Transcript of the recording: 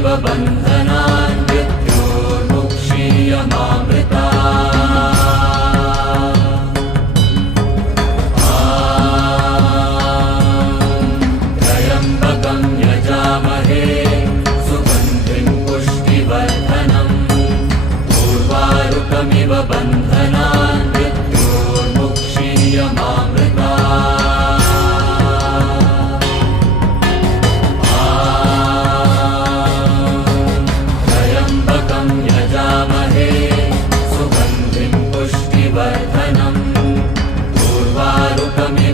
त्र्यम्बकमिव बन्धनान् मृत्योर्मुक्षीयमामृतात् त्र्यम्बकं यजामहे सुगन्धिं पुष्टिवर्धनम् उर्वारुकमिव बन्धनान् यजामहे सुगन्धिं पुष्टिवर्धनम् उर्वारुकमिव